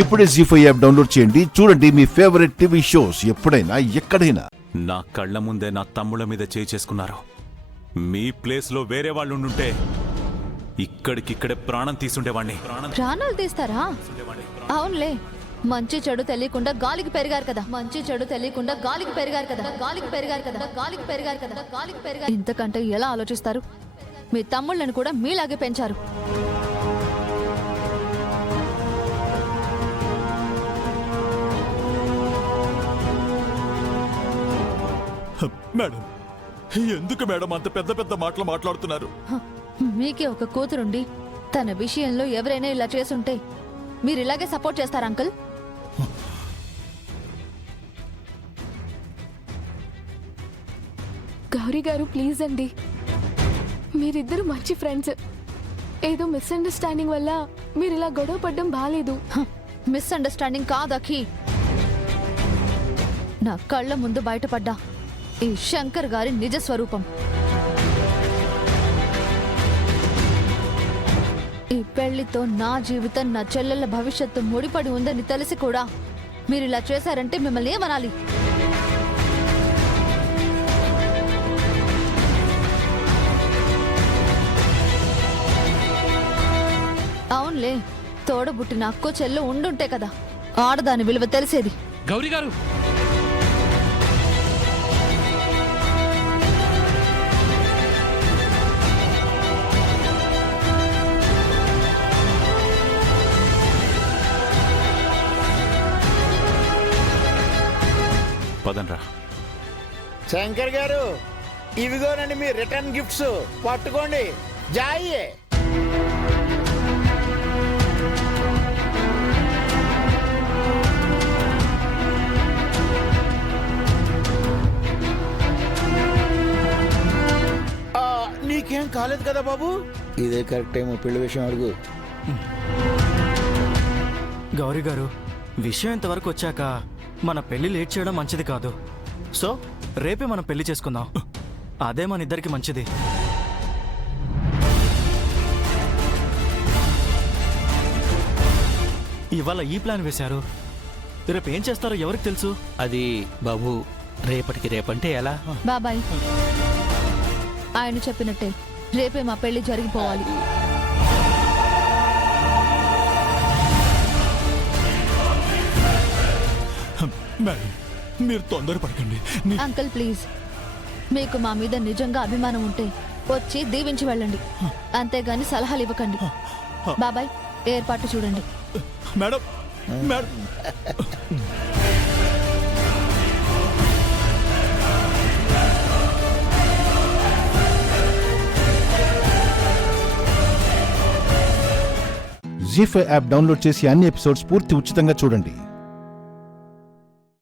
ఇప్పుడే జీ5 app download చేయండి. చూడండి మీ ఫేవరెట్ టీవీ షోస్ ఎప్పుడైనా ఎక్కడైనా. నా కళ్ళ ముందే నా తమ్ముళ్ళ మీద చేసుకున్నారు. మీ ప్లేస్ లో వేరే వాళ్ళు ఉండుంటే ఇక్కడికిక్కడే ప్రాణం తీసుండేవాణ్ణి. ప్రాణాలు తీస్తారా? అవునులే, మంచి చెడు తెలియకుండా గాలికి పెరిగారు కదా, మంచి చెడు తెలియకుండా గాలికి పెరిగారు కదా, గాలికి పెరిగారు కదా, గాలికి పెరిగారు కదా, గాలికి పెరిగారు. ఇంతకంటే ఎలా ఆలోచిస్తారు? మీ తమ్ముళ్ళని కూడా మీలాగే పెంచారు. మేడం, ఎందుకు మేడం అంత పెద్ద పెద్ద మాటలు మాట్లాడుతున్నారు? మీకే ఒక కూతురుండి తన విషయంలో ఎవరైనా ఇలా చేసుంటే మీరు ఇలాగే సపోర్ట్ చేస్తారా అంకుల్? గౌరీ గారు ప్లీజ్ అండి, మీరిద్దరు మంచి ఫ్రెండ్స్. ఏదో మిస్అండర్స్టాండింగ్ వల్ల మీరు ఇలా గొడవ పడ్డం బాలేదు. మిస్అండర్స్టాండింగ్ కాదఖి, నా కళ్ళ ముందు బయటపడ్డా ఈ శంకర్ గారి నిజ స్వరూపం. ఈ పెళ్లితో నా జీవితం, నా చెల్లెళ్ళ భవిష్యత్తు ముడిపడి ఉందని తెలిసి కూడా మీరు ఇలా చేశారంటే మిమ్మల్ని ఏమనాలి? అవునులే, తోడబుట్టిన అక్కో చెల్లు ఉండుంటే కదా ఆడదాని విలువ తెలిసేది. గౌరీ గారు, పదండ్రా. శంకర్ గారు, ఇవిగోనండి మీ రిటర్న్ గిఫ్ట్స్, పట్టుకోండి. జాయే. నీకేం కాలేదు కదా బాబు? ఇదే కరెక్ట్ టైం పెళ్లి విషయం అడుగు. గౌరీ గారు, విషయం ఇంతవరకు వచ్చాక మన పెళ్లి లేట్ చేయడం మంచిది కాదు. సో రేపే మనం పెళ్లి చేసుకుందాం, అదే మన ఇద్దరికి మంచిది. ఇవాళ ఈ ప్లాన్ వేశారు, రేపు ఏం చేస్తారో ఎవరికి తెలుసు? అది బాబు, రేపటికి రేపంటే ఎలా? బాబాయ్, ఆయన చెప్పినట్టే రేపే మా పెళ్లి జరిగిపోవాలి. మేడం, మీరు తొందరపడకండి. అంకుల్ ప్లీజ్, మీకు మా మీద నిజంగా అభిమానం ఉంటే వచ్చి దీవించి వెళ్ళండి, అంతేగాని సలహాలు ఇవ్వకండి. బాబాయ్, ఏర్పాటు చూడండి. మేడం, మేడం, జీ5 యాప్ డౌన్లోడ్ చేసి అన్ని ఎపిసోడ్స్ పూర్తి ఉచితంగా చూడండి.